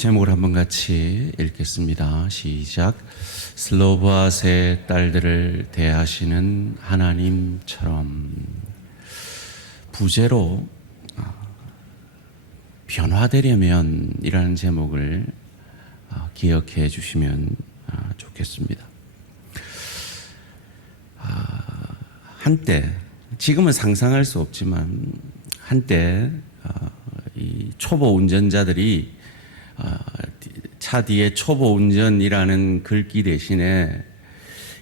제목을 한번 같이 읽겠습니다. 시작. 슬로보앗의 딸들을 대하시는 하나님처럼. 부제로 변화되려면 이라는 제목을 기억해 주시면 좋겠습니다. 한때, 지금은 상상할 수 없지만 한때 이 초보 운전자들이 차 뒤에 초보 운전이라는 글귀 대신에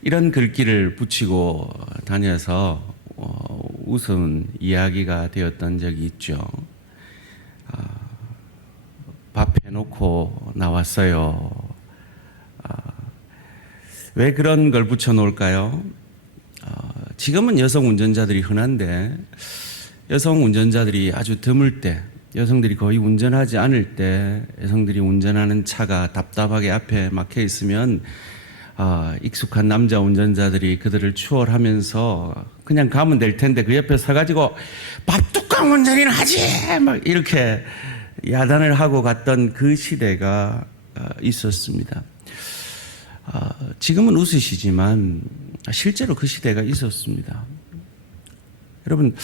이런 글귀를 붙이고 다녀서 웃은 이야기가 되었던 적이 있죠. 밥 해놓고 나왔어요. 왜 그런 걸 붙여놓을까요? 지금은 여성 운전자들이 흔한데 여성 운전자들이 아주 드물 때, 여성들이 거의 운전하지 않을 때 여성들이 운전하는 차가 답답하게 앞에 막혀 있으면 익숙한 남자 운전자들이 그들을 추월하면서 그냥 가면 될 텐데 그 옆에 서가지고 밥뚜껑 운전이나 하지! 막 이렇게 야단을 하고 갔던 그 시대가 있었습니다. 지금은 웃으시지만 실제로 그 시대가 있었습니다. 여러분,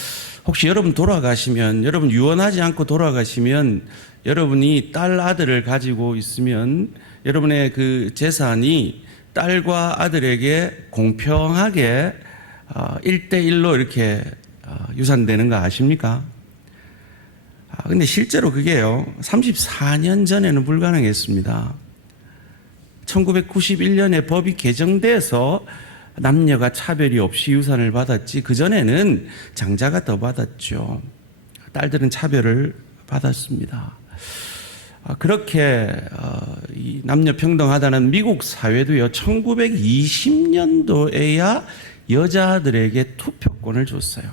혹시 여러분 돌아가시면, 여러분 유언하지 않고 돌아가시면 여러분이 딸 아들을 가지고 있으면 여러분의 그 재산이 딸과 아들에게 공평하게 1대1로 이렇게 유산되는 거 아십니까? 근데 실제로 그게요, 34년 전에는 불가능했습니다. 1991년에 법이 개정돼서 남녀가 차별이 없이 유산을 받았지, 그전에는 장자가 더 받았죠. 딸들은 차별을 받았습니다. 그렇게 이 남녀 평등하다는 미국 사회도요, 1920년도에야 여자들에게 투표권을 줬어요.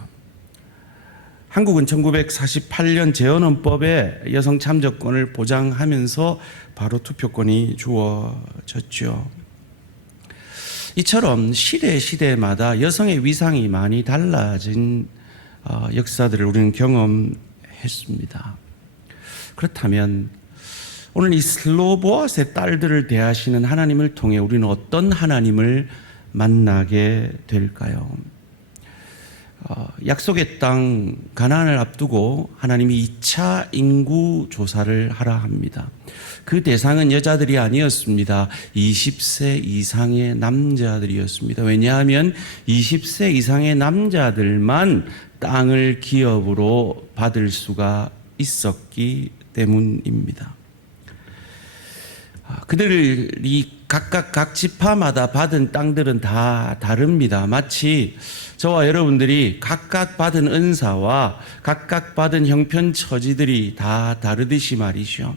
한국은 1948년 재헌헌법에 여성 참정권을 보장하면서 바로 투표권이 주어졌죠. 이처럼 시대마다 여성의 위상이 많이 달라진 역사들을 우리는 경험했습니다. 그렇다면 오늘 이 슬로보앗의 딸들을 대하시는 하나님을 통해 우리는 어떤 하나님을 만나게 될까요? 약속의 땅 가나안을 앞두고 하나님이 2차 인구 조사를 하라 합니다. 그 대상은 여자들이 아니었습니다. 20세 이상의 남자들이었습니다. 왜냐하면 20세 이상의 남자들만 땅을 기업으로 받을 수가 있었기 때문입니다. 그들이 각각 각 지파마다 받은 땅들은 다 다릅니다. 마치 저와 여러분들이 각각 받은 은사와 각각 받은 형편처지들이 다 다르듯이 말이죠.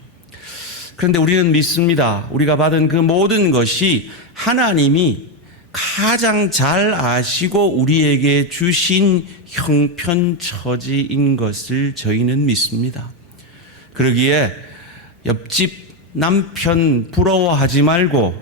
그런데 우리는 믿습니다. 우리가 받은 그 모든 것이 하나님이 가장 잘 아시고 우리에게 주신 형편처지인 것을 저희는 믿습니다. 그러기에 옆집 남편 부러워하지 말고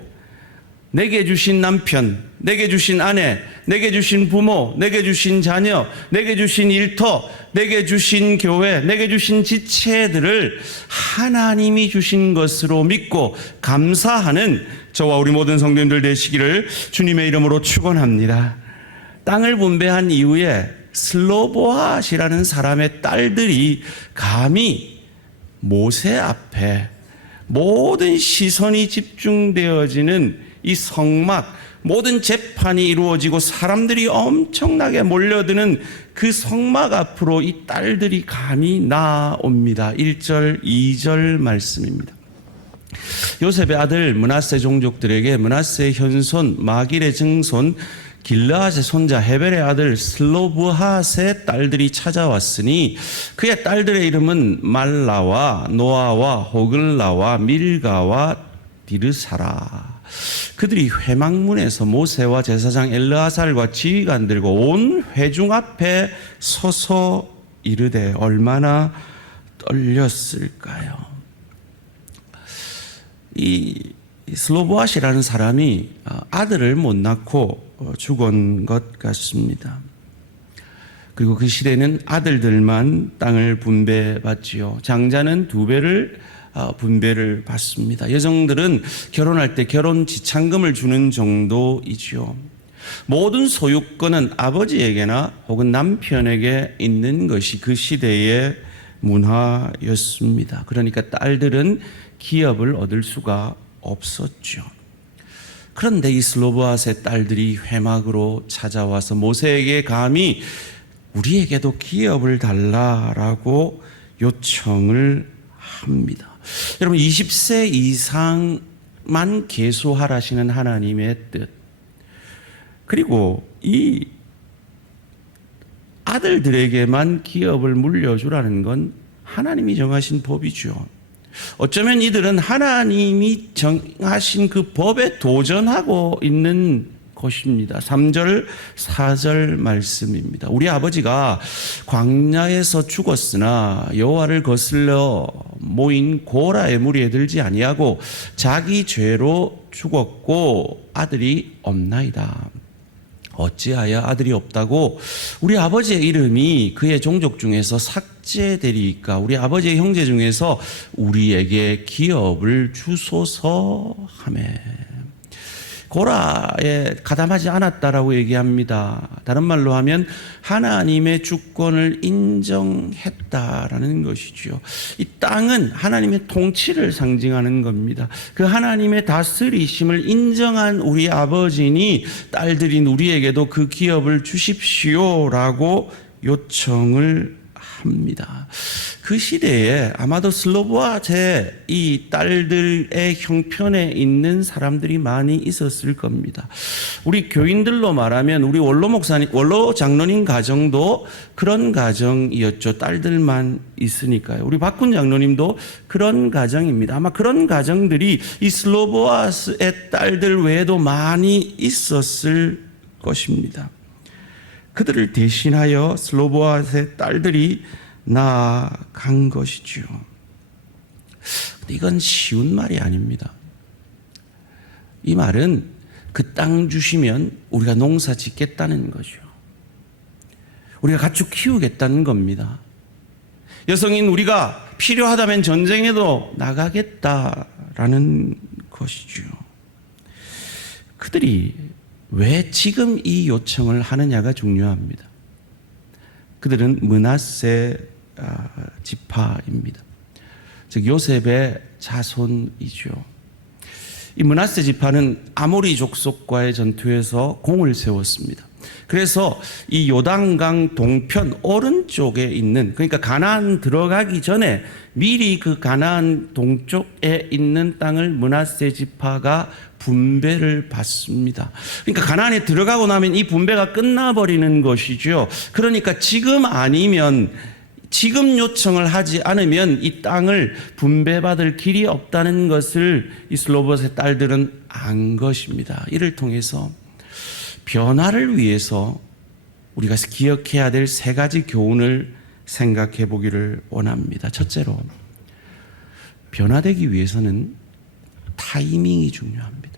내게 주신 남편, 내게 주신 아내, 내게 주신 부모, 내게 주신 자녀, 내게 주신 일터, 내게 주신 교회, 내게 주신 지체들을 하나님이 주신 것으로 믿고 감사하는 저와 우리 모든 성도님들 되시기를 주님의 이름으로 축원합니다. 땅을 분배한 이후에 슬로보앗이라는 사람의 딸들이 감히 모세 앞에 모든 시선이 집중되어지는 이 성막, 모든 재판이 이루어지고 사람들이 엄청나게 몰려드는 그 성막 앞으로 이 딸들이 감히 나옵니다. 1절, 2절 말씀입니다. 요셉의 아들 므낫세 종족들에게 므낫세의 현손 마길의 증손 길르앗의 손자 헤벨의 아들 슬로브핫의 딸들이 찾아왔으니 그의 딸들의 이름은 말라와 노아와 호글라와 밀가와 디르사라. 그들이 회막문에서 모세와 제사장 엘르아살과 지휘관 들고 온 회중 앞에 서서 이르되 얼마나 떨렸을까요? 이 슬로보앗이라는 사람이 아들을 못 낳고 죽은 것 같습니다. 그리고 그 시대는 아들들만 땅을 분배받지요. 장자는 2배를 분배를 받습니다. 여성들은 결혼할 때 결혼 지참금을 주는 정도이지요. 모든 소유권은 아버지에게나 혹은 남편에게 있는 것이 그 시대의 문화였습니다. 그러니까 딸들은 기업을 얻을 수가 없었죠. 그런데 이 슬로보앗의 딸들이 회막으로 찾아와서 모세에게 감히 우리에게도 기업을 달라라고 요청을 합니다. 여러분 20세 이상만 계수하라시는 하나님의 뜻, 그리고 이 아들들에게만 기업을 물려주라는 건 하나님이 정하신 법이죠. 어쩌면 이들은 하나님이 정하신 그 법에 도전하고 있는 것입니다. 3절, 4절 말씀입니다. 우리 아버지가 광야에서 죽었으나 여호와를 거슬러 모인 고라의 무리에 들지 아니하고 자기 죄로 죽었고 아들이 없나이다. 어찌하여 아들이 없다고 우리 아버지의 이름이 그의 종족 중에서 삭제되리이까? 우리 아버지의 형제 중에서 우리에게 기업을 주소서 하매. 고라에 가담하지 않았다라고 얘기합니다. 다른 말로 하면 하나님의 주권을 인정했다라는 것이죠. 이 땅은 하나님의 통치를 상징하는 겁니다. 그 하나님의 다스리심을 인정한 우리 아버지니 딸들인 우리에게도 그 기업을 주십시오라고 요청을 합니다. 그 시대에 아마도 슬로보앗의 이 딸들의 형편에 있는 사람들이 많이 있었을 겁니다. 우리 교인들로 말하면 우리 원로 장로님 가정도 그런 가정이었죠. 딸들만 있으니까요. 우리 박군 장로님도 그런 가정입니다. 아마 그런 가정들이 이 슬로보앗의 딸들 외에도 많이 있었을 것입니다. 그들을 대신하여 슬로보앗의 딸들이 나아간 것이죠. 근데 이건 쉬운 말이 아닙니다. 이 말은 그 땅 주시면 우리가 농사 짓겠다는 거죠. 우리가 가축 키우겠다는 겁니다. 여성인 우리가 필요하다면 전쟁에도 나가겠다라는 것이죠. 그들이 왜 지금 이 요청을 하느냐가 중요합니다. 그들은 므낫세 지파입니다. 즉 요셉의 자손이죠. 이 므낫세 지파는 아모리 족속과의 전투에서 공을 세웠습니다. 그래서 이 요단강 동편 오른쪽에 있는, 그러니까 가나안 들어가기 전에 미리 그 가나안 동쪽에 있는 땅을 므낫세 지파가 분배를 받습니다. 그러니까 가나안에 들어가고 나면 이 분배가 끝나버리는 것이죠. 그러니까 지금 아니면, 지금 요청을 하지 않으면 이 땅을 분배받을 길이 없다는 것을 이 슬로보앗의 딸들은 안 것입니다. 이를 통해서 변화를 위해서 우리가 기억해야 될 세 가지 교훈을 생각해 보기를 원합니다. 첫째로, 변화되기 위해서는 타이밍이 중요합니다.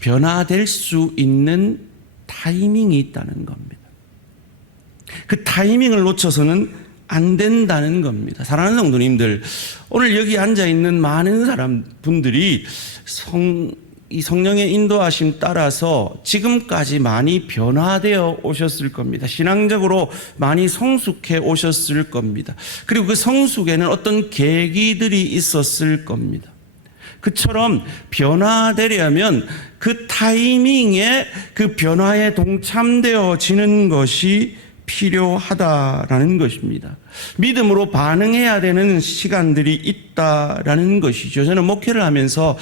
변화될 수 있는 타이밍이 있다는 겁니다. 그 타이밍을 놓쳐서는 안 된다는 겁니다. 사랑하는 성도님들, 오늘 여기 앉아 있는 많은 분들이 이 성령의 인도하심 따라서 지금까지 많이 변화되어 오셨을 겁니다. 신앙적으로 많이 성숙해 오셨을 겁니다. 그리고 그 성숙에는 어떤 계기들이 있었을 겁니다. 그처럼 변화되려면 그 타이밍에 그 변화에 동참되어지는 것이 필요하다라는 것입니다. 믿음으로 반응해야 되는 시간들이 있다라는 것이죠. 저는 목회를 하면서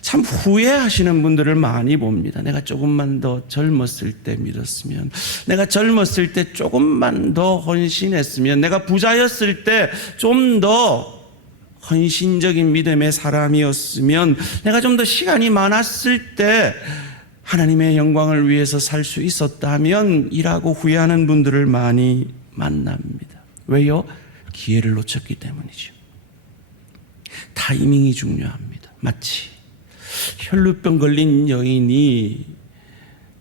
참 후회하시는 분들을 많이 봅니다. 내가 조금만 더 젊었을 때 믿었으면, 내가 젊었을 때 조금만 더 헌신했으면, 내가 부자였을 때 좀 더 헌신적인 믿음의 사람이었으면, 내가 좀 더 시간이 많았을 때 하나님의 영광을 위해서 살 수 있었다면 이라고 후회하는 분들을 많이 만납니다. 왜요? 기회를 놓쳤기 때문이죠. 타이밍이 중요합니다. 마치 혈루병 걸린 여인이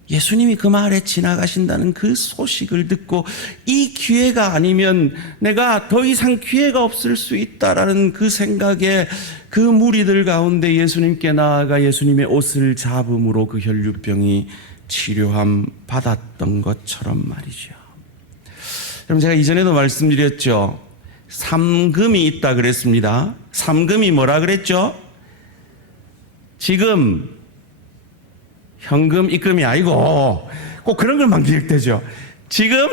예수님이 그 마을에 지나가신다는 그 소식을 듣고 이 기회가 아니면 내가 더 이상 기회가 없을 수 있다라는 그 생각에 그 무리들 가운데 예수님께 나아가 예수님의 옷을 잡음으로 그 혈류병이 치료함 받았던 것처럼 말이죠. 여러분, 제가 이전에도 말씀드렸죠. 삼금이 있다 그랬습니다. 삼금이 뭐라 그랬죠? 지금 현금, 입금이 아니고 꼭 그런 걸만 기억되죠. 지금,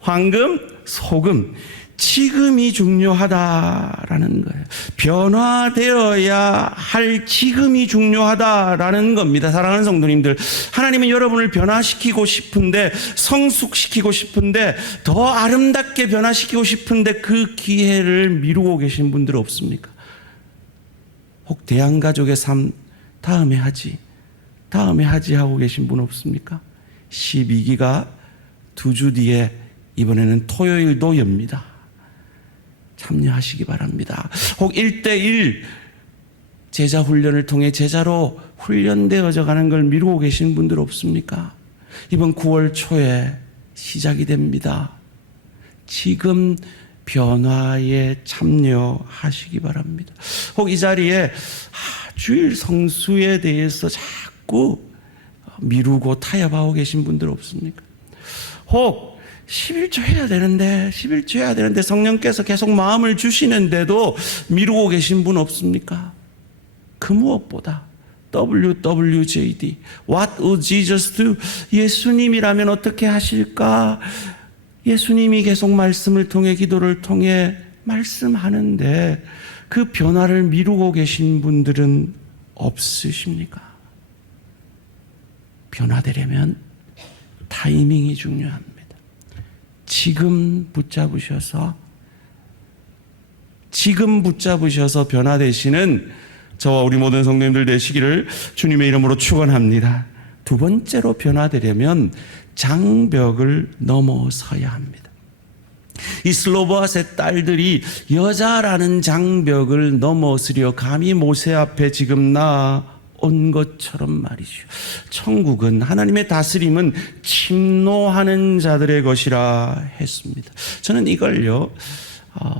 황금, 소금, 지금이 중요하다라는 거예요. 변화되어야 할 지금이 중요하다라는 겁니다. 사랑하는 성도님들, 하나님은 여러분을 변화시키고 싶은데, 성숙시키고 싶은데, 더 아름답게 변화시키고 싶은데 그 기회를 미루고 계신 분들 없습니까? 혹 대한가족의 삶 다음에 하지 하고 계신 분 없습니까? 12기가 2주 뒤에 이번에는 토요일도 엽니다. 참여하시기 바랍니다. 혹 1대1 제자 훈련을 통해 제자로 훈련되어져 가는 걸 미루고 계신 분들 없습니까? 이번 9월 초에 시작이 됩니다. 지금 변화에 참여하시기 바랍니다. 혹 이 자리에 주일 성수에 대해서 자꾸 미루고 타협하고 계신 분들 없습니까? 혹 11조 해야 되는데 성령께서 계속 마음을 주시는데도 미루고 계신 분 없습니까? 그 무엇보다 WWJD, What would Jesus do? 예수님이라면 어떻게 하실까? 예수님이 계속 말씀을 통해, 기도를 통해 말씀하는데 그 변화를 미루고 계신 분들은 없으십니까? 변화되려면 타이밍이 중요합니다. 지금 붙잡으셔서 변화되시는 저와 우리 모든 성도님들 되시기를 주님의 이름으로 축원합니다. 두 번째로 변화되려면 장벽을 넘어서야 합니다. 이 슬로보아스의 딸들이 여자라는 장벽을 넘어서려 감히 모세 앞에 지금 나온 것처럼 말이죠. 천국은, 하나님의 다스림은 침노하는 자들의 것이라 했습니다. 저는 이걸요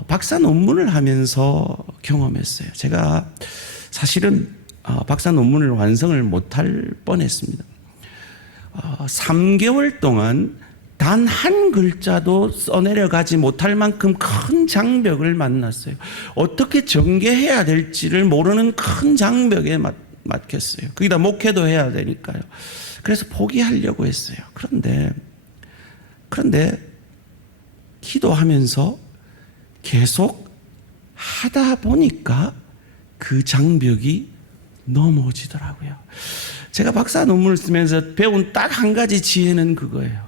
박사 논문을 하면서 경험했어요. 제가 사실은 박사 논문을 완성을 못할 뻔했습니다. 3개월 동안 단 한 글자도 써내려가지 못할 만큼 큰 장벽을 만났어요. 어떻게 전개해야 될지를 모르는 큰 장벽에 맞겠어요. 거기다 목회도 해야 되니까요. 그래서 포기하려고 했어요. 그런데 기도하면서 계속 하다 보니까 그 장벽이 넘어지더라고요. 제가 박사 논문을 쓰면서 배운 딱 한 가지 지혜는 그거예요.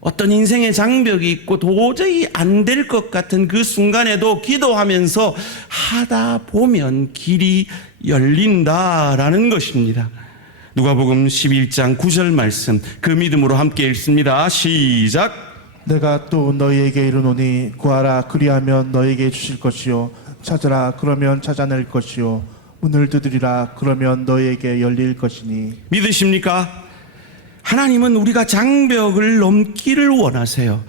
어떤 인생의 장벽이 있고 도저히 안 될 것 같은 그 순간에도 기도하면서 하다 보면 길이 열린다라는 것입니다. 누가복음 11장 9절 말씀, 그 믿음으로 함께 읽습니다. 시작. 내가 또 너희에게 이르노니 구하라 그리하면 너희에게 주실 것이요 찾으라 그러면 찾아낼 것이요 문을 두드리라 그러면 너희에게 열릴 것이니. 믿으십니까? 하나님은 우리가 장벽을 넘기를 원하세요.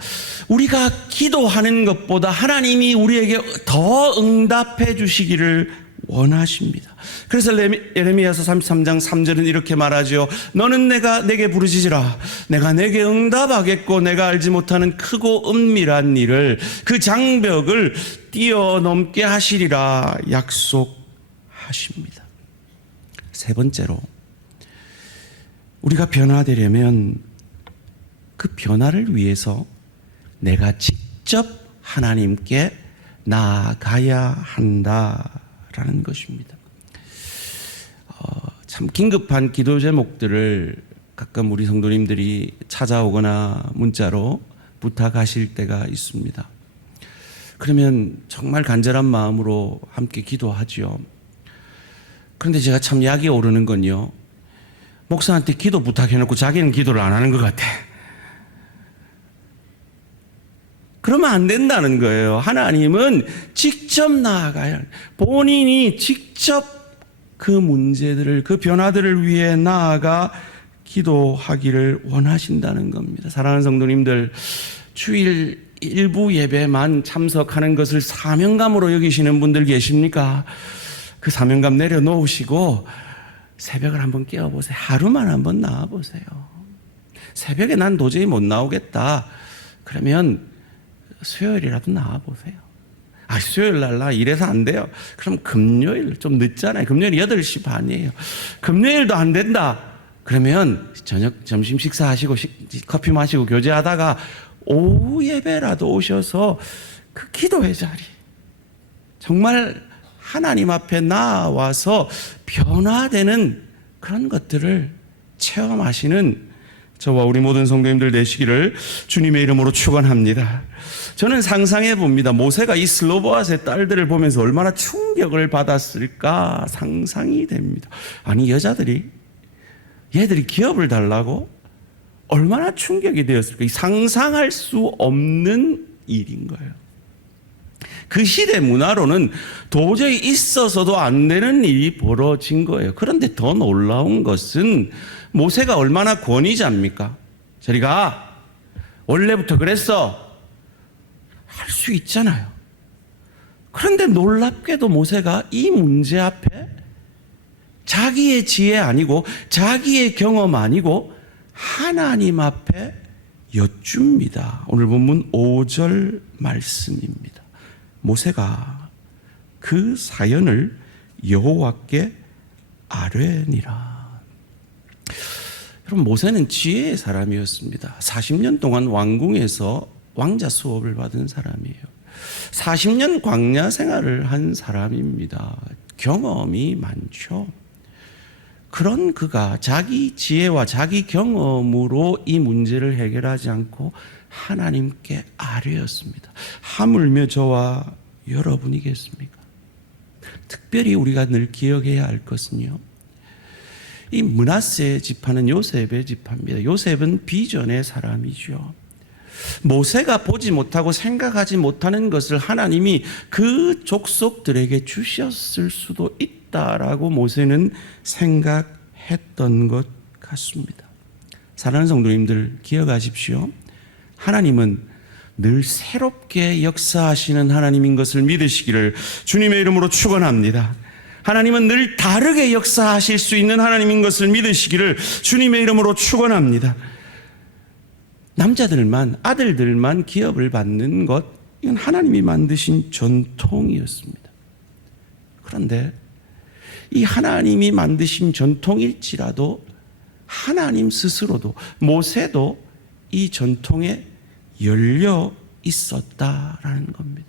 우리가 기도하는 것보다 하나님이 우리에게 더 응답해 주시기를 원하십니다. 그래서 예레미야서 33장 3절은 이렇게 말하죠. 너는 내게 부르짖으라. 내가 내게 응답하겠고 내가 알지 못하는 크고 은밀한 일을, 그 장벽을 뛰어넘게 하시리라 약속하십니다. 세 번째로, 우리가 변화되려면 그 변화를 위해서 내가 직접 하나님께 나아가야 한다라는 것입니다. 참 긴급한 기도 제목들을 가끔 우리 성도님들이 찾아오거나 문자로 부탁하실 때가 있습니다. 그러면 정말 간절한 마음으로 함께 기도하죠. 그런데 제가 참 약이 오르는 건요, 목사한테 기도 부탁해놓고 자기는 기도를 안 하는 것 같아. 그러면 안 된다는 거예요. 하나님은 직접 나아가야, 본인이 직접 그 문제들을, 그 변화들을 위해 나아가 기도하기를 원하신다는 겁니다. 사랑하는 성도님들, 주일 일부 예배만 참석하는 것을 사명감으로 여기시는 분들 계십니까? 그 사명감 내려놓으시고 새벽을 한번 깨워보세요. 하루만 한번 나와보세요. 새벽에 난 도저히 못 나오겠다. 그러면 수요일이라도 나와보세요. 수요일 날 나 이래서 안 돼요. 그럼 금요일 좀 늦잖아요. 금요일 8시 반이에요. 금요일도 안 된다. 그러면 점심 식사하시고 커피 마시고 교제하다가 오후 예배라도 오셔서 그 기도의 자리, 정말 하나님 앞에 나와서 변화되는 그런 것들을 체험하시는 저와 우리 모든 성도님들 되시기를 주님의 이름으로 축원합니다. 저는 상상해 봅니다. 모세가 이 슬로보앗의 딸들을 보면서 얼마나 충격을 받았을까 상상이 됩니다. 아니, 얘들이 기업을 달라고 얼마나 충격이 되었을까. 상상할 수 없는 일인 거예요. 그 시대 문화로는 도저히 있어서도 안 되는 일이 벌어진 거예요. 그런데 더 놀라운 것은 모세가 얼마나 권위자입니까? 저리 가. 원래부터 그랬어. 할 수 있잖아요. 그런데 놀랍게도 모세가 이 문제 앞에 자기의 지혜 아니고 자기의 경험 아니고 하나님 앞에 여쭙니다. 오늘 본문 5절 말씀입니다. 모세가 그 사연을 여호와께 아뢰니라. 여러분, 모세는 지혜의 사람이었습니다. 40년 동안 왕궁에서 왕자 수업을 받은 사람이에요. 40년 광야 생활을 한 사람입니다. 경험이 많죠. 그런 그가 자기 지혜와 자기 경험으로 이 문제를 해결하지 않고 하나님께 아뢰었습니다. 하물며 저와 여러분이겠습니까? 특별히 우리가 늘 기억해야 할 것은요, 이 므낫세 지파는 요셉의 지파입니다. 요셉은 비전의 사람이죠. 모세가 보지 못하고 생각하지 못하는 것을 하나님이 그 족속들에게 주셨을 수도 있다라고 모세는 생각했던 것 같습니다. 사랑하는 성도님들, 기억하십시오. 하나님은 늘 새롭게 역사하시는 하나님인 것을 믿으시기를 주님의 이름으로 축원합니다. 하나님은 늘 다르게 역사하실 수 있는 하나님인 것을 믿으시기를 주님의 이름으로 축원합니다. 남자들만, 아들들만 기업을 받는 것, 이건 하나님이 만드신 전통이었습니다. 그런데 이 하나님이 만드신 전통일지라도 하나님 스스로도, 모세도 이 전통에 열려 있었다라는 겁니다.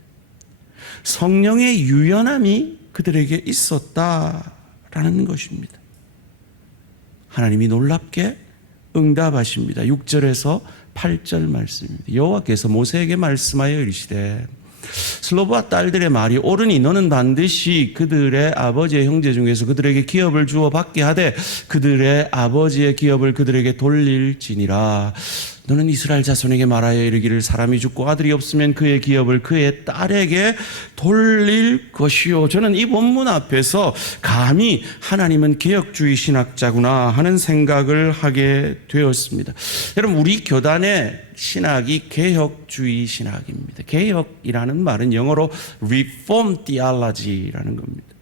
성령의 유연함이 그들에게 있었다라는 것입니다. 하나님이 놀랍게 응답하십니다. 6절에서 8절 말씀입니다. 여호와께서 모세에게 말씀하여 이르시되 슬로보아 딸들의 말이 옳으니 너는 반드시 그들의 아버지의 형제 중에서 그들에게 기업을 주어 받게 하되 그들의 아버지의 기업을 그들에게 돌릴지니라. 너는 이스라엘 자손에게 말하여 이르기를 사람이 죽고 아들이 없으면 그의 기업을 그의 딸에게 돌릴 것이요. 저는 이 본문 앞에서 감히 하나님은 개혁주의 신학자구나 하는 생각을 하게 되었습니다. 여러분, 우리 교단의 신학이 개혁주의 신학입니다. 개혁이라는 말은 영어로 reform theology라는 겁니다.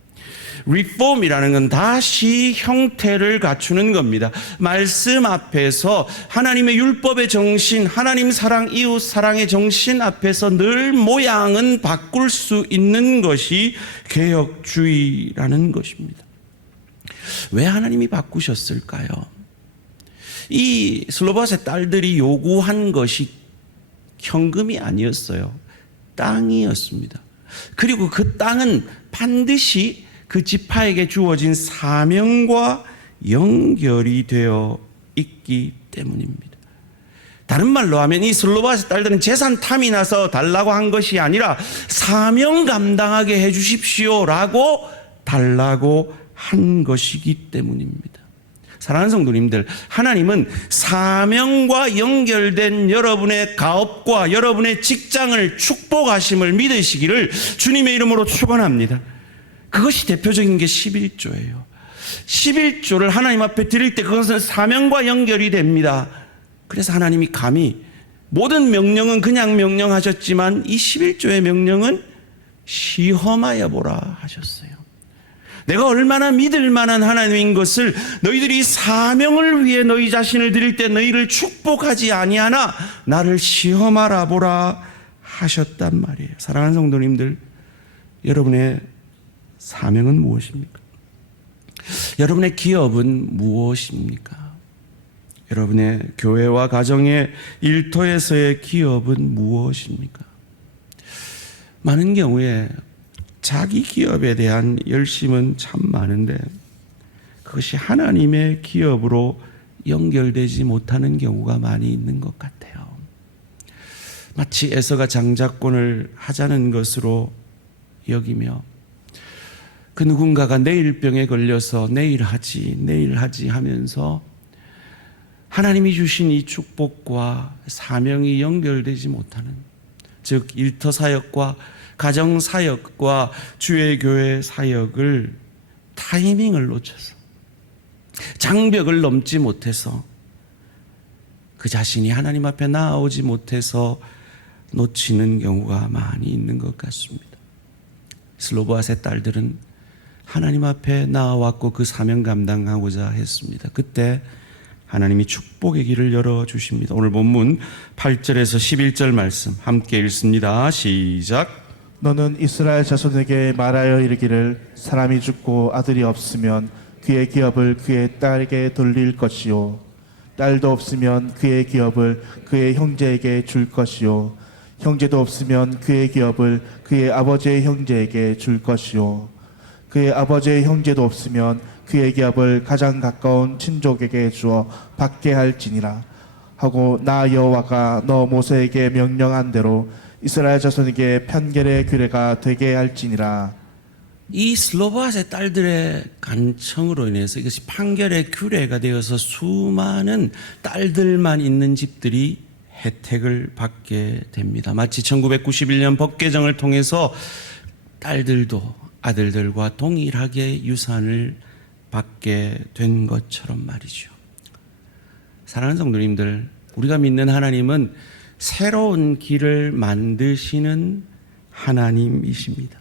reform이라는 건 다시 형태를 갖추는 겁니다. 말씀 앞에서 하나님의 율법의 정신, 하나님 사랑, 이웃 사랑의 정신 앞에서 늘 모양은 바꿀 수 있는 것이 개혁주의라는 것입니다. 왜 하나님이 바꾸셨을까요? 이 슬로바스의 딸들이 요구한 것이 현금이 아니었어요. 땅이었습니다. 그리고 그 땅은 반드시 그 지파에게 주어진 사명과 연결이 되어 있기 때문입니다. 다른 말로 하면 이 슬로바스 딸들은 재산 탐이 나서 달라고 한 것이 아니라 사명 감당하게 해 주십시오라고 달라고 한 것이기 때문입니다. 사랑하는 성도님들, 하나님은 사명과 연결된 여러분의 가업과 여러분의 직장을 축복하심을 믿으시기를 주님의 이름으로 축원합니다. 그것이 대표적인 게 11조예요. 11조를 하나님 앞에 드릴 때 그것은 사명과 연결이 됩니다. 그래서 하나님이 감히 모든 명령은 그냥 명령하셨지만 이 11조의 명령은 시험하여 보라 하셨어요. 내가 얼마나 믿을 만한 하나님인 것을 너희들이 사명을 위해 너희 자신을 드릴 때 너희를 축복하지 아니하나 나를 시험하라 보라 하셨단 말이에요. 사랑하는 성도님들, 여러분의 사명은 무엇입니까? 여러분의 기업은 무엇입니까? 여러분의 교회와 가정의 일터에서의 기업은 무엇입니까? 많은 경우에 자기 기업에 대한 열심은 참 많은데 그것이 하나님의 기업으로 연결되지 못하는 경우가 많이 있는 것 같아요. 마치 에서가 장자권을 하자는 것으로 여기며 그 누군가가 내일 병에 걸려서 내일 하지 하면서 하나님이 주신 이 축복과 사명이 연결되지 못하는, 즉 일터 사역과 가정 사역과 주의 교회 사역을 타이밍을 놓쳐서 장벽을 넘지 못해서 그 자신이 하나님 앞에 나아오지 못해서 놓치는 경우가 많이 있는 것 같습니다. 슬로보아스의 딸들은 하나님 앞에 나아왔고 그 사명 감당하고자 했습니다. 그때 하나님이 축복의 길을 열어주십니다. 오늘 본문 8절에서 11절 말씀 함께 읽습니다. 시작. 너는 이스라엘 자손에게 말하여 이르기를 사람이 죽고 아들이 없으면 그의 기업을 그의 딸에게 돌릴 것이요 딸도 없으면 그의 기업을 그의 형제에게 줄 것이요 형제도 없으면 그의 기업을 그의 아버지의 형제에게 줄 것이요 그의 아버지의 형제도 없으면 그의 기업을 가장 가까운 친족에게 주어 받게 할지니라 하고 나 여호와가 너 모세에게 명령한 대로 이스라엘 자손에게 판결의 규례가 되게 할지니라. 이 슬로바스의 딸들의 간청으로 인해서 이것이 판결의 규례가 되어서 수많은 딸들만 있는 집들이 혜택을 받게 됩니다. 마치 1991년 법 개정을 통해서 딸들도 아들들과 동일하게 유산을 받게 된 것처럼 말이죠. 사랑하는 성도님들, 우리가 믿는 하나님은 새로운 길을 만드시는 하나님이십니다.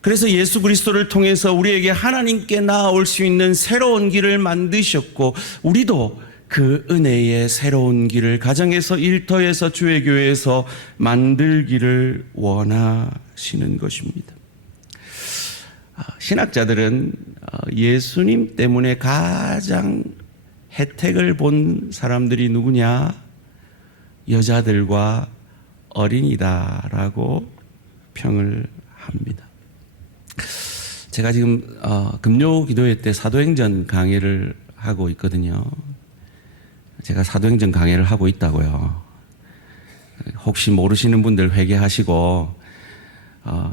그래서 예수 그리스도를 통해서 우리에게 하나님께 나아올 수 있는 새로운 길을 만드셨고 우리도 그 은혜의 새로운 길을 가정에서 일터에서 주의 교회에서 만들기를 원하시는 것입니다. 신학자들은 예수님 때문에 가장 혜택을 본 사람들이 누구냐? 여자들과 어린이다라고 평을 합니다. 제가 지금 금요 기도회 때 사도행전 강의를 하고 있거든요. 제가 사도행전 강의를 하고 있다고요. 혹시 모르시는 분들 회개하시고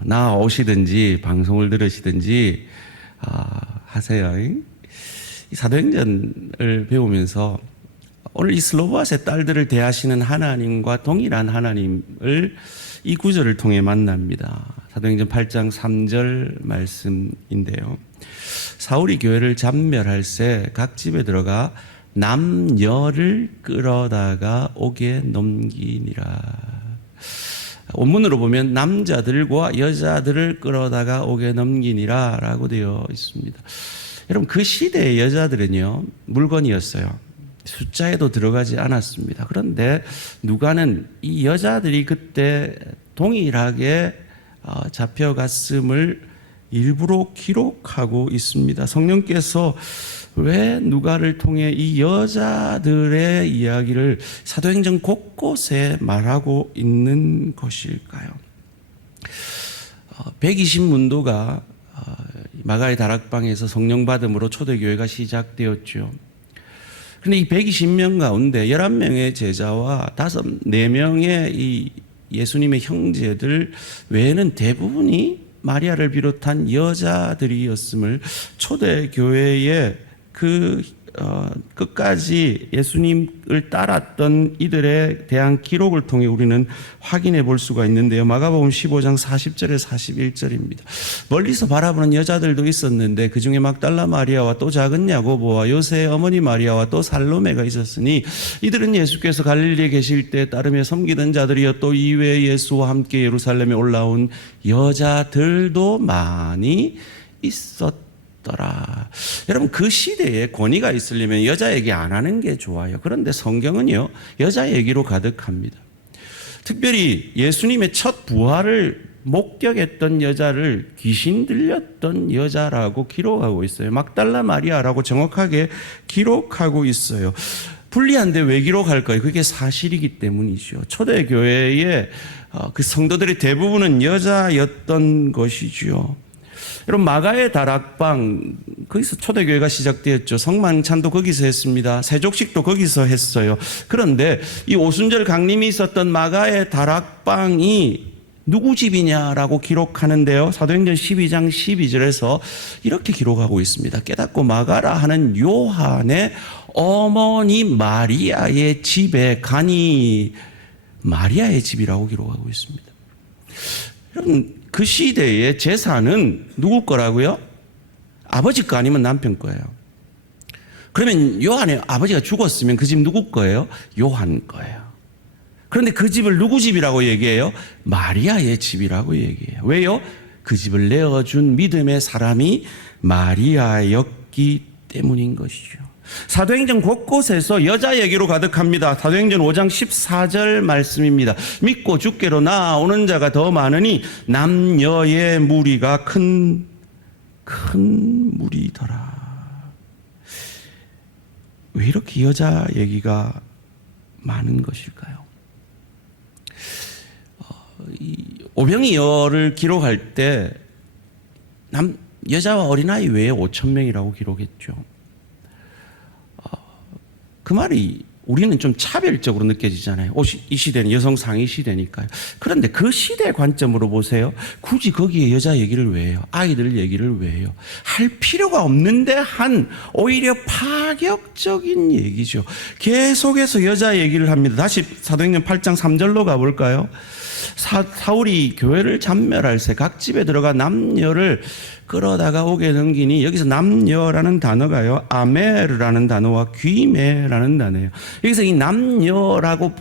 나오시든지 방송을 들으시든지 하세요. 이 사도행전을 배우면서 오늘 이 슬로바스의 딸들을 대하시는 하나님과 동일한 하나님을 이 구절을 통해 만납니다. 사도행전 8장 3절 말씀인데요. 사울이 교회를 잔멸할새 각 집에 들어가 남녀를 끌어다가 옥에 넘기니라. 원문으로 보면 남자들과 여자들을 끌어다가 옥에 넘기니라 라고 되어 있습니다. 여러분, 그 시대의 여자들은요 물건이었어요. 숫자에도 들어가지 않았습니다. 그런데 누가는 이 여자들이 그때 동일하게 잡혀갔음을 일부러 기록하고 있습니다. 성령께서 왜 누가를 통해 이 여자들의 이야기를 사도행전 곳곳에 말하고 있는 것일까요? 120문도가 마가의 다락방에서 성령 받음으로 초대교회가 시작되었죠. 그런데 이 120명 가운데 11명의 제자와 4명의 이 예수님의 형제들 외에는 대부분이 마리아를 비롯한 여자들이었음을 초대교회의 그 끝까지 예수님을 따랐던 이들에 대한 기록을 통해 우리는 확인해 볼 수가 있는데요. 마가복음 15장 40절에 41절입니다. 멀리서 바라보는 여자들도 있었는데 그중에 막달라 마리아와 또 작은 야고보와 요새의 어머니 마리아와 또 살로메가 있었으니 이들은 예수께서 갈릴리에 계실 때 따르며 섬기던 자들이여 또 이외에 예수와 함께 예루살렘에 올라온 여자들도 많이 있었더라. 여러분, 그 시대에 권위가 있으려면 여자 얘기 안 하는 게 좋아요. 그런데 성경은요, 여자 얘기로 가득합니다. 특별히 예수님의 첫 부활을 목격했던 여자를 귀신 들렸던 여자라고 기록하고 있어요. 막달라 마리아라고 정확하게 기록하고 있어요. 불리한데 왜 기록할까요? 그게 사실이기 때문이죠. 초대교회의 그 성도들의 대부분은 여자였던 것이죠. 여러분, 마가의 다락방, 거기서 초대교회가 시작되었죠. 성만찬도 거기서 했습니다. 세족식도 거기서 했어요. 그런데 이 오순절 강림이 있었던 마가의 다락방이 누구 집이냐라고 기록하는데요. 사도행전 12장 12절에서 이렇게 기록하고 있습니다. 깨닫고 마가라 하는 요한의 어머니 마리아의 집에 가니, 마리아의 집이라고 기록하고 있습니다. 여러분, 그 시대의 재산은 누구 거라고요? 아버지 거 아니면 남편 거예요. 그러면 요한의 아버지가 죽었으면 그 집 누구 거예요? 요한 거예요. 그런데 그 집을 누구 집이라고 얘기해요? 마리아의 집이라고 얘기해요. 왜요? 그 집을 내어준 믿음의 사람이 마리아였기 때문인 것이죠. 사도행전 곳곳에서 여자 얘기로 가득합니다. 사도행전 5장 14절 말씀입니다. 믿고 주께로 나아오는 자가 더 많으니 남녀의 무리가 큰 무리더라. 왜 이렇게 여자 얘기가 많은 것일까요? 오병이어를 기록할 때 여자와 어린아이 외에 5,000명이라고 기록했죠. 그 말이 우리는 좀 차별적으로 느껴지잖아요. 이 시대는 여성 상위 시대니까요. 그런데 그 시대 관점으로 보세요. 굳이 거기에 여자 얘기를 왜 해요? 아이들 얘기를 왜 해요? 할 필요가 없는데 한 오히려 파격적인 얘기죠. 계속해서 여자 얘기를 합니다. 다시 사도행전 8장 3절로 가볼까요? 사울이 교회를 참멸할 새 각 집에 들어가 남녀를 끌어다가 오게 넘기니, 여기서 남녀라는 단어가요, 아메르라는 단어와 귀메라는 단어예요. 여기서 이 남녀라고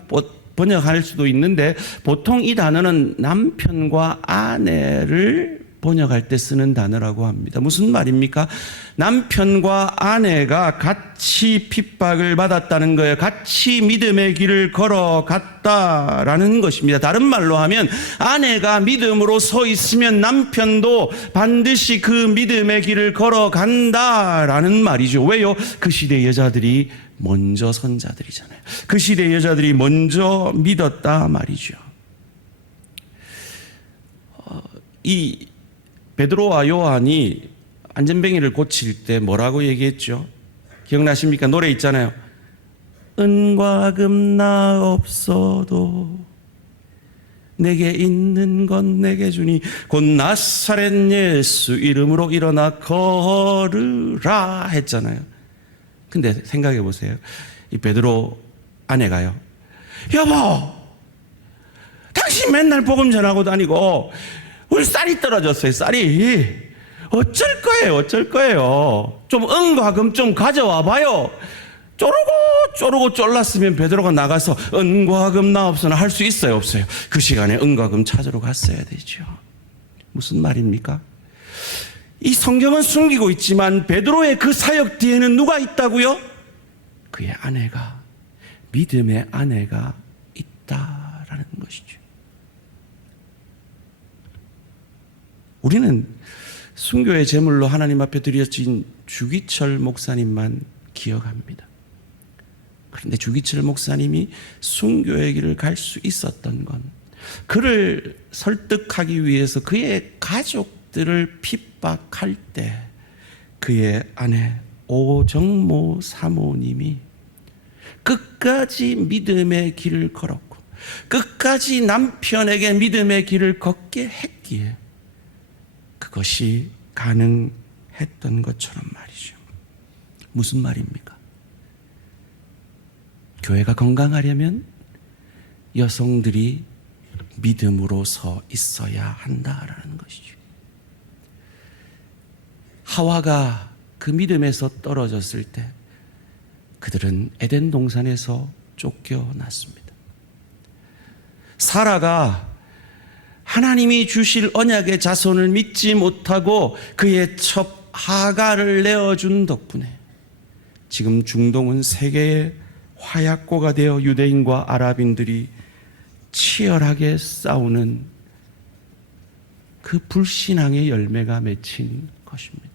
번역할 수도 있는데 보통 이 단어는 남편과 아내를 번역할 때 쓰는 단어라고 합니다. 무슨 말입니까? 남편과 아내가 같이 핍박을 받았다는 거예요. 같이 믿음의 길을 걸어갔다라는 것입니다. 다른 말로 하면 아내가 믿음으로 서 있으면 남편도 반드시 그 믿음의 길을 걸어간다라는 말이죠. 왜요? 그 시대 여자들이 먼저 선 자들이잖아요. 그 시대 여자들이 먼저 믿었다 말이죠. 이 베드로와 요한이 안전뱅이를 고칠 때 뭐라고 얘기했죠? 기억나십니까? 노래 있잖아요. 은과 금 나 없어도 내게 있는 건 내게 주니 곧 나사렛 예수 이름으로 일어나 걸으라 했잖아요. 근데 생각해 보세요. 이 베드로 아내가요, 여보, 당신 맨날 복음 전하고 다니고 우리 쌀이 떨어졌어요. 쌀이 어쩔 거예요. 좀 은과 금 좀 가져와 봐요. 쪼르고 쫄랐으면 베드로가 나가서 은과 금 나 없으나 할 수 있어요, 없어요? 그 시간에 은과 금 찾으러 갔어야 되죠. 무슨 말입니까? 이 성경은 숨기고 있지만 베드로의 그 사역 뒤에는 누가 있다고요? 그의 아내가, 믿음의 아내가 있다라는 것이죠. 우리는 순교의 제물로 하나님 앞에 드려진 주기철 목사님만 기억합니다. 그런데 주기철 목사님이 순교의 길을 갈 수 있었던 건 그를 설득하기 위해서 그의 가족들을 핍박할 때 그의 아내 오정모 사모님이 끝까지 믿음의 길을 걸었고 끝까지 남편에게 믿음의 길을 걷게 했기에 그것이 가능했던 것처럼 말이죠. 무슨 말입니까? 교회가 건강하려면 여성들이 믿음으로 서 있어야 한다라는 것이죠. 하와가 그 믿음에서 떨어졌을 때 그들은 에덴 동산에서 쫓겨났습니다. 사라가 하나님이 주실 언약의 자손을 믿지 못하고 그의 첩 하가를 내어준 덕분에 지금 중동은 세계의 화약고가 되어 유대인과 아랍인들이 치열하게 싸우는 그 불신앙의 열매가 맺힌 것입니다.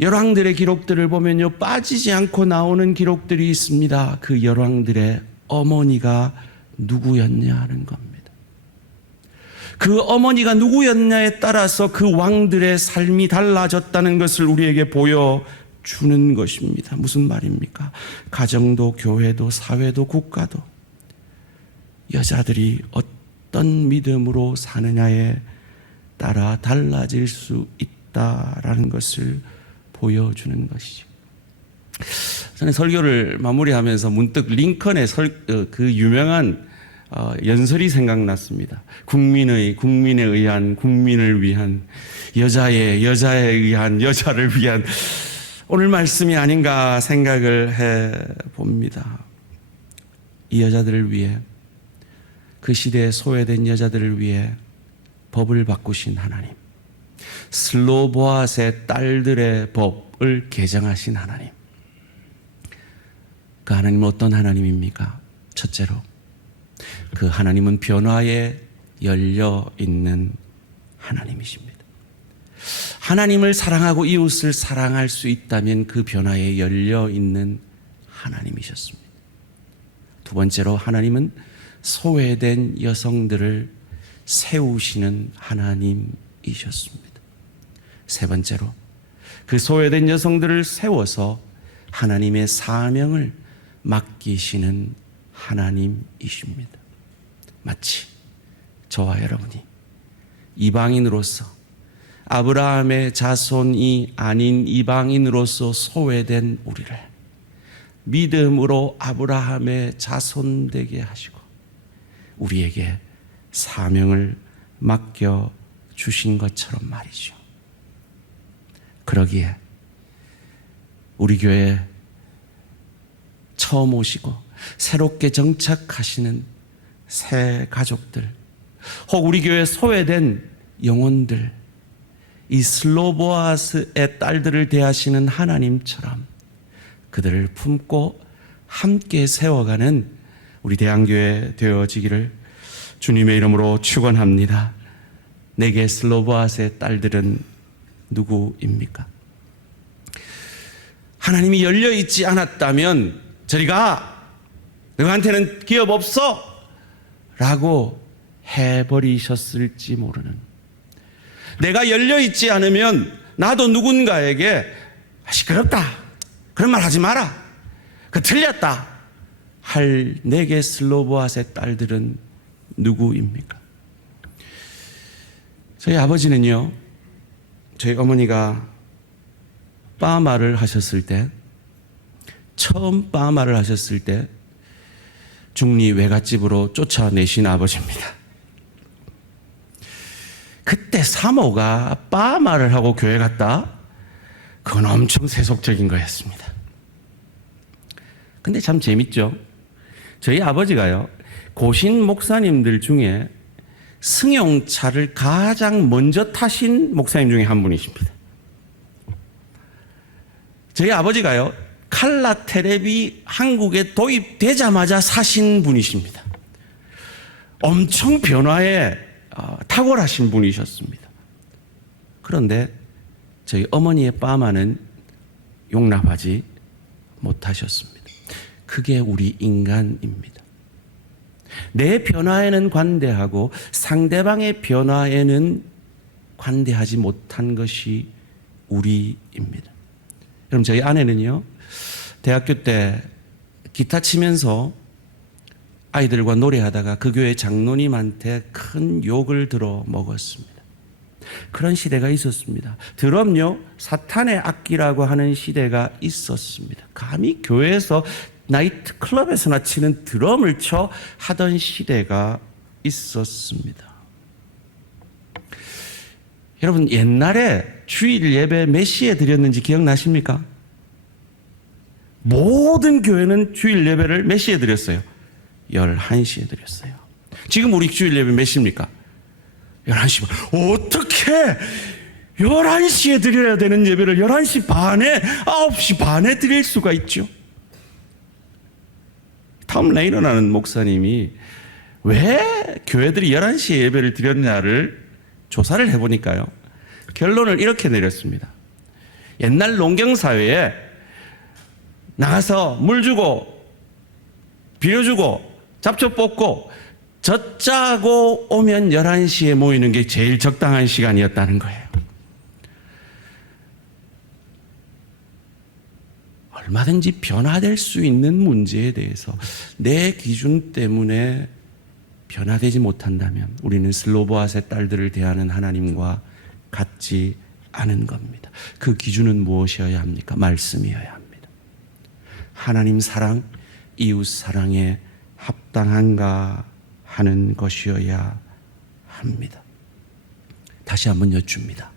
열왕들의 기록들을 보면요, 빠지지 않고 나오는 기록들이 있습니다. 그 열왕들의 어머니가 누구였냐 하는 겁니다. 그 어머니가 누구였냐에 따라서 그 왕들의 삶이 달라졌다는 것을 우리에게 보여주는 것입니다. 무슨 말입니까? 가정도 교회도 사회도 국가도 여자들이 어떤 믿음으로 사느냐에 따라 달라질 수 있다라는 것을 보여주는 것이죠. 저는 설교를 마무리하면서 문득 링컨의 그 유명한 연설이 생각났습니다. 국민에 의한 국민을 위한 여자에 의한 여자를 위한 오늘 말씀이 아닌가 생각을 해 봅니다. 이 여자들을 위해, 그 시대에 소외된 여자들을 위해 법을 바꾸신 하나님, 슬로보아스의 딸들의 법을 개정하신 하나님. 그 하나님은 어떤 하나님입니까? 첫째로, 그 하나님은 변화에 열려 있는 하나님이십니다. 하나님을 사랑하고 이웃을 사랑할 수 있다면 그 변화에 열려 있는 하나님이셨습니다. 두 번째로, 하나님은 소외된 여성들을 세우시는 하나님이셨습니다. 세 번째로, 그 소외된 여성들을 세워서 하나님의 사명을 맡기시는 하나님이십니다. 마치 저와 여러분이 이방인으로서, 아브라함의 자손이 아닌 이방인으로서 소외된 우리를 믿음으로 아브라함의 자손 되게 하시고 우리에게 사명을 맡겨 주신 것처럼 말이죠. 그러기에 우리 교회에 처음 오시고 새롭게 정착하시는 새 가족들, 혹 우리 교회에 소외된 영혼들, 이 슬로보아스의 딸들을 대하시는 하나님처럼 그들을 품고 함께 세워가는 우리 대한교회 되어지기를 주님의 이름으로 축원합니다. 내게 슬로보아스의 딸들은 누구입니까? 하나님이 열려있지 않았다면 저리 가! 너한테는 기업 없어! 라고 해버리셨을지 모르는, 내가 열려있지 않으면 나도 누군가에게 시끄럽다, 그런 말 하지 마라, 그 틀렸다 할 내게 슬로보아스의 딸들은 누구입니까? 저희 아버지는요, 저희 어머니가 빠마를 하셨을 때, 처음 빠마를 하셨을 때 중리 외갓집으로 쫓아내신 아버지입니다. 그때 사모가 빠마를 하고 교회 갔다? 그건 엄청 세속적인 거였습니다. 근데 참 재밌죠? 저희 아버지가요, 고신 목사님들 중에 승용차를 가장 먼저 타신 목사님 중에 한 분이십니다. 저희 아버지가요, 칼라 텔레비 한국에 도입되자마자 사신 분이십니다. 엄청 변화에 탁월하신 분이셨습니다. 그런데 저희 어머니의 빠마는 용납하지 못하셨습니다. 그게 우리 인간입니다. 내 변화에는 관대하고 상대방의 변화에는 관대하지 못한 것이 우리입니다. 그럼 저희 아내는요, 대학교 때 기타 치면서 아이들과 노래하다가 그 교회 장로님한테 큰 욕을 들어 먹었습니다. 그런 시대가 있었습니다. 드럼요, 사탄의 악기라고 하는 시대가 있었습니다. 감히 교회에서 나이트 클럽에서나 치는 드럼을 쳐 하던 시대가 있었습니다. 여러분, 옛날에 주일 예배 몇 시에 드렸는지 기억나십니까? 모든 교회는 주일 예배를 몇 시에 드렸어요? 11시에 드렸어요. 지금 우리 주일 예배 몇 시입니까? 11시 반. 어떻게 11시에 드려야 되는 예배를 11시 반에, 9시 반에 드릴 수가 있죠? 톰 레이너라는 목사님이 왜 교회들이 11시에 예배를 드렸냐를 조사를 해보니까요, 결론을 이렇게 내렸습니다. 옛날 농경사회에 나가서 물 주고 비료 주고 잡초 뽑고 젖 짜고 오면 11시에 모이는 게 제일 적당한 시간이었다는 거예요. 얼마든지 변화될 수 있는 문제에 대해서 내 기준 때문에 변화되지 못한다면 우리는 슬로보앗의 딸들을 대하는 하나님과 같지 않은 겁니다. 그 기준은 무엇이어야 합니까? 말씀이어야 합니다. 하나님 사랑, 이웃 사랑에 합당한가 하는 것이어야 합니다. 다시 한번 여쭙니다.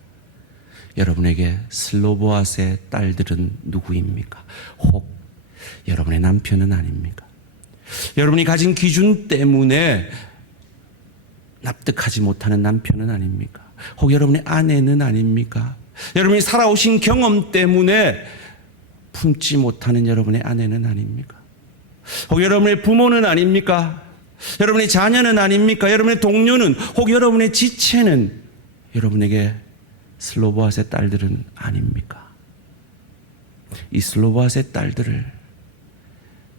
여러분에게 슬로보앗의 딸들은 누구입니까? 혹 여러분의 남편은 아닙니까? 여러분이 가진 기준 때문에 납득하지 못하는 남편은 아닙니까? 혹 여러분의 아내는 아닙니까? 여러분이 살아오신 경험 때문에 품지 못하는 여러분의 아내는 아닙니까? 혹 여러분의 부모는 아닙니까? 여러분의 자녀는 아닙니까? 여러분의 동료는, 혹 여러분의 지체는 여러분에게 슬로보앗의 딸들은 아닙니까? 이 슬로보앗의 딸들을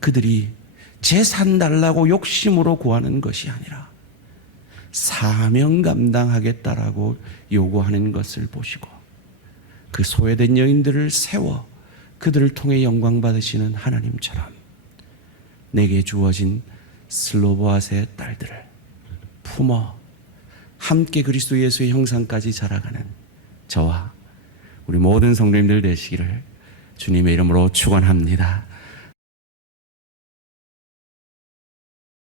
그들이 재산 달라고 욕심으로 구하는 것이 아니라 사명 감당하겠다라고 요구하는 것을 보시고 그 소외된 여인들을 세워 그들을 통해 영광 받으시는 하나님처럼 내게 주어진 슬로보앗의 딸들을 품어 함께 그리스도 예수의 형상까지 자라가는 저와 우리 모든 성도님들 되시기를 주님의 이름으로 축원합니다.